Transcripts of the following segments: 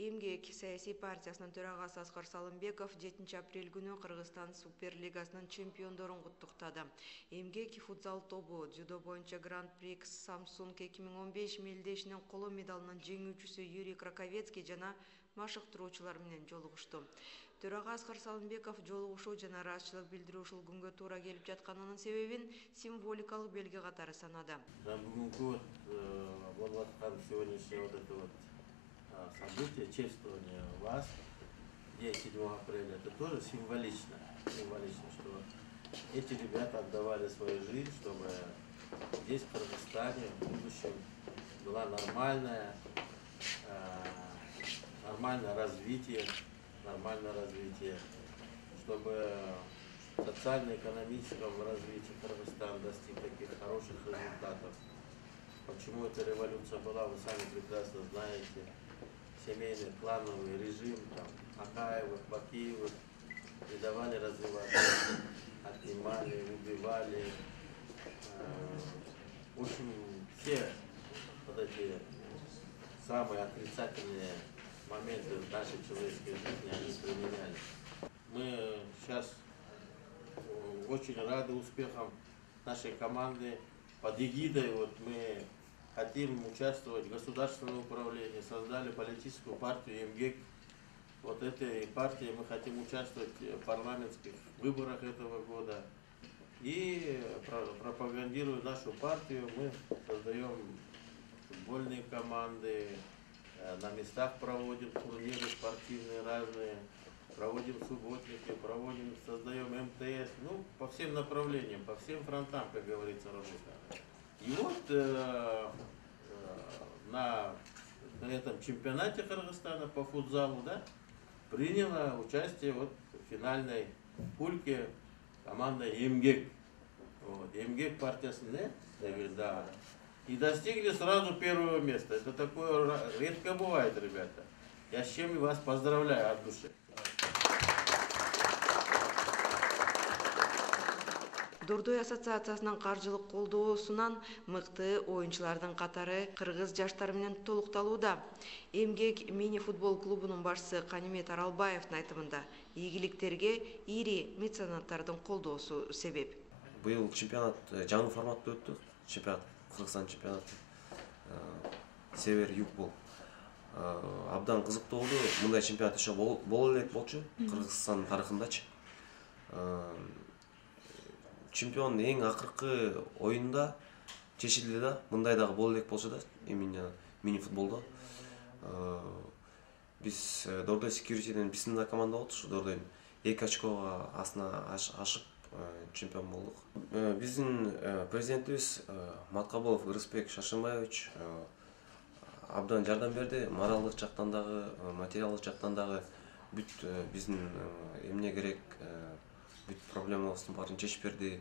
Эмгек саясий партиясынын төрагасы Аскар Салымбеков 7 апрель күнү Кыргызстан Суперлигасынын чемпиондорун куттуктады. Эмгек футзал тобу дзюдо боюнча Гран-при Samsung 2015 мелдешинин коло медалынын жеңүүчүсү Юрий Краковецкий жана машыктыруучулар менен жолугушту. Төрага Аскар Салымбеков жолугушуу жана ыраазычылык билдирүү ушул күнгө туура келип жатканынын себебин символикалык белги катары санады. Бүгүнкү болуп аткан сегодняшнее событие, чествование вас, день 7 апреля, это тоже символично. Символично, что эти ребята отдавали свою жизнь, чтобы здесь, в Кыргызстане, в будущем была нормальное развитие, чтобы в социально-экономическом развитии Кыргызстан достиг таких хороших результатов. Почему эта революция была, вы сами прекрасно знаете. Семейный клановый режим, там, Акаевых, Бакиевых не давали развиваться, отнимали, убивали. В общем, все вот эти самые отрицательные моменты в нашей человеческой жизни они применяли. Мы сейчас очень рады успехам нашей команды. Под эгидой мы хотим участвовать в государственном управлении, создали политическую партию Эмгек. Вот этой партией мы хотим участвовать в парламентских выборах этого года. И пропагандируя нашу партию, мы создаем футбольные команды, на местах проводим турниры спортивные разные, проводим субботники, создаем МТС, по всем направлениям, по всем фронтам, как говорится, работаем. И вот на этом чемпионате Кыргызстана по футзалу приняла участие в финальной пульке команда Эмгек. Эмгек партиясында, да. И достигли сразу первого места. Это такое редко бывает, ребята. Я с чем вас поздравляю от души. Дордой ассоциациясынын каржылык колдоосунан мыкты оюнчулардын катары кыргыз жаштары менен толукталууда. Эмгек мини-футбол клубунун башчысы Канимет Аралбаевдин айтымында ийгиликтерге ири меценаттардын колдоосу себеп. Быйыл чемпионат жаңы форматта өттү. Чемпионат, Кыргызстан чемпионаты. Север-юг бол. Абдан кызыктуу болду. Мындай чемпионат еще боло элек болчу Кыргызстан тарыхындачы. Чемпион эң акыркы оюнда чечилди да, мындай дагы боло элек болчу да, именно мини-футболдо. Биз Дордой Security'ден биздин да команда болду, ушу Дордойдун 2 очкого астына ашып чемпион болдук. Биздин президентибиз Маткабулов Ырысбек Шашынбаевич абдан жардам берди, моралдык жактан дагы, материалдык жактан дагы бүт биздин эмне керек, бүт проблемаларыбыздын баарын чечип берди.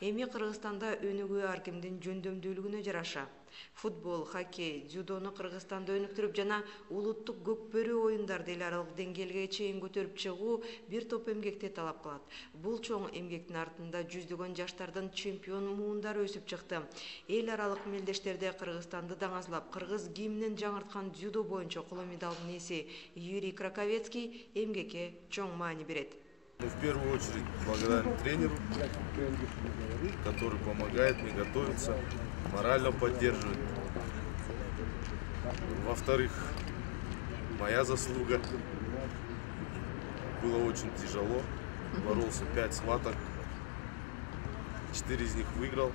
Эми Кыргызстанда өнүгүү ар кимдин жөндөмдүүлүгүнө жараша. Футбол, хоккей, дзюдону Кыргызстанда өнүктүрүп жана улуттук көкбөрү оюндарды эл аралык деңгээлге чейин көтөрүп чыгуу бир топ эмгекти талап кылат. Бул чоң эмгектин артында жүздөгөн жаштардын чемпион муундары өсүп чыкты. Эл аралык мелдештерде Кыргызстанды даңазлап, кыргыз гимнин жаңырткан дзюдо боюнча коло медалдын ээси Юрий Краковецкий эмгекке чоң маани берет. В первую очередь благодарен тренеру, который помогает мне готовиться, морально поддерживает. Во-вторых, моя заслуга. Было очень тяжело. Боролся 5 схваток. 4 из них выиграл.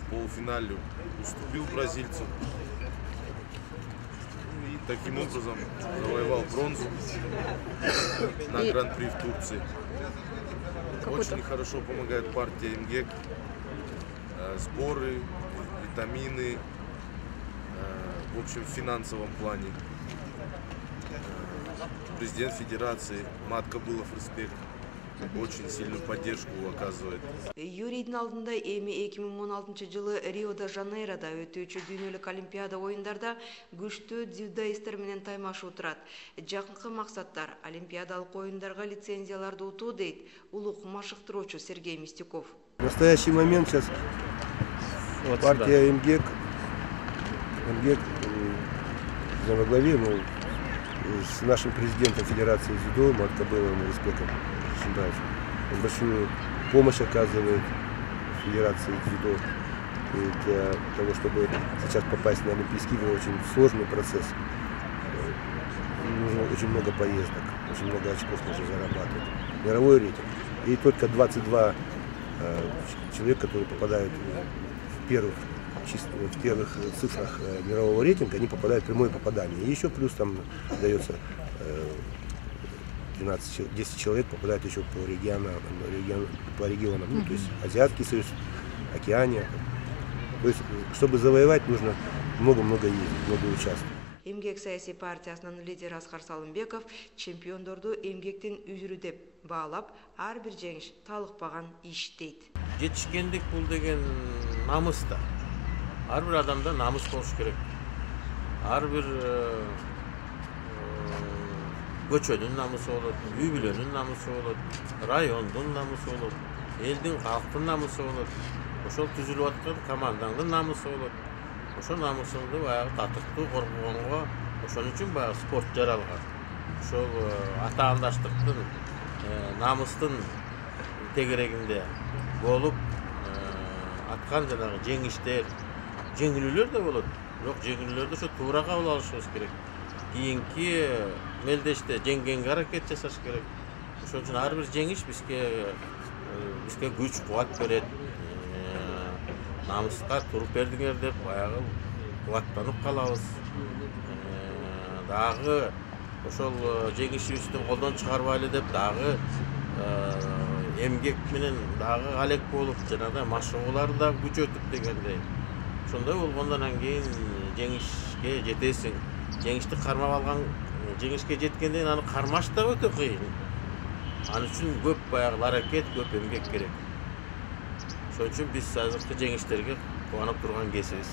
В полуфинале уступил бразильцу. Таким образом завоевал бронзу на Гран-при в Турции. Очень хорошо помогает партия Эмгек, сборы, витамины, в общем, в финансовом плане. Президент Федерации Маткабулов Ырысбек очень сильную поддержку оказывает. Юрийдин алдында эми 2016-жылы Рио-де-Жанейрода өтүүчү дүйнөлүк Олимпиада оюндарда күчтүү дзюдоисттер менен таймашуу турат. Жакынкы максаттар Олимпиадалык оюндарга лицензияларды утуу дейт улук машыктыруучу Сергей Мистюков. В настоящий момент сейчас партия Эмгек во главе, с нашим президентом Федерации дзюдо Маткабыловым Рыспеком Шимбаевым. Он большую помощь оказывает Федерации дзюдо. И для того, чтобы сейчас попасть на Олимпийские игры, очень сложный процесс. Нужно очень много поездок, очень много очков нужно зарабатывать. Мировой рейтинг. И только 22 человека, которые попадают в первых цифрах мирового рейтинга, они попадают в прямое попадание. И еще плюс там дается 10 человек попадают еще по регионам, ну, то есть Азиатский союз, Океания. То есть, чтобы завоевать, нужно много-много ездить, много участвовать. Эмгек саясий партиясынын лидери Аскар Салымбеков чемпиондорду эмгектен үзүрү деп баалап, ар бир жеңиш талыкпаган иш дейт. Жетишкендик бул деген намыс да. Ар бир адамда намыс болуш керек. Ар бир көчөнүн намысы болот, үй бүлөнүн намысы болот, райондун намысы болот, элдин, калктын намысы болот. Ошол түзүлүп аткан командаңдын намысы болот. Ошол намысыңды баягы татыктуу коргогонго, ошон үчүн баягы спорт жаралган. Ошол атаандаштыктын, намыстын тегерегинде болуп аткан жанагы жеңиштер, жеңилүүлөр да болот. Бирок жеңилүүлөрдү ошо туура кабыл алышыбыз керек. Кийинки мелдеште жеңгенге аракет жасаш керек. Ошон үчүн ар бир жеңиш бизге күч, кубат берет. Намыска туруп бердиңер деп баягы кубаттанып калабыз. Дагы ошол жеңишибиздин колдон чыгарбайлы деп дагы эмгек менен дагы алек болуп, жанагыдай машыгууларды да күчөтүп дегендей. Ошондой болгондон кийин жеңишке жетесиң. Жеңишти кармап алган, жеңишке жеткенден аны кармаш да өтө кыйын. Ал үчүн көп баягы аракет, көп эмгек керек. Ошон үчүн биз азыркы жеңиштерге кубанып турган кезибиз.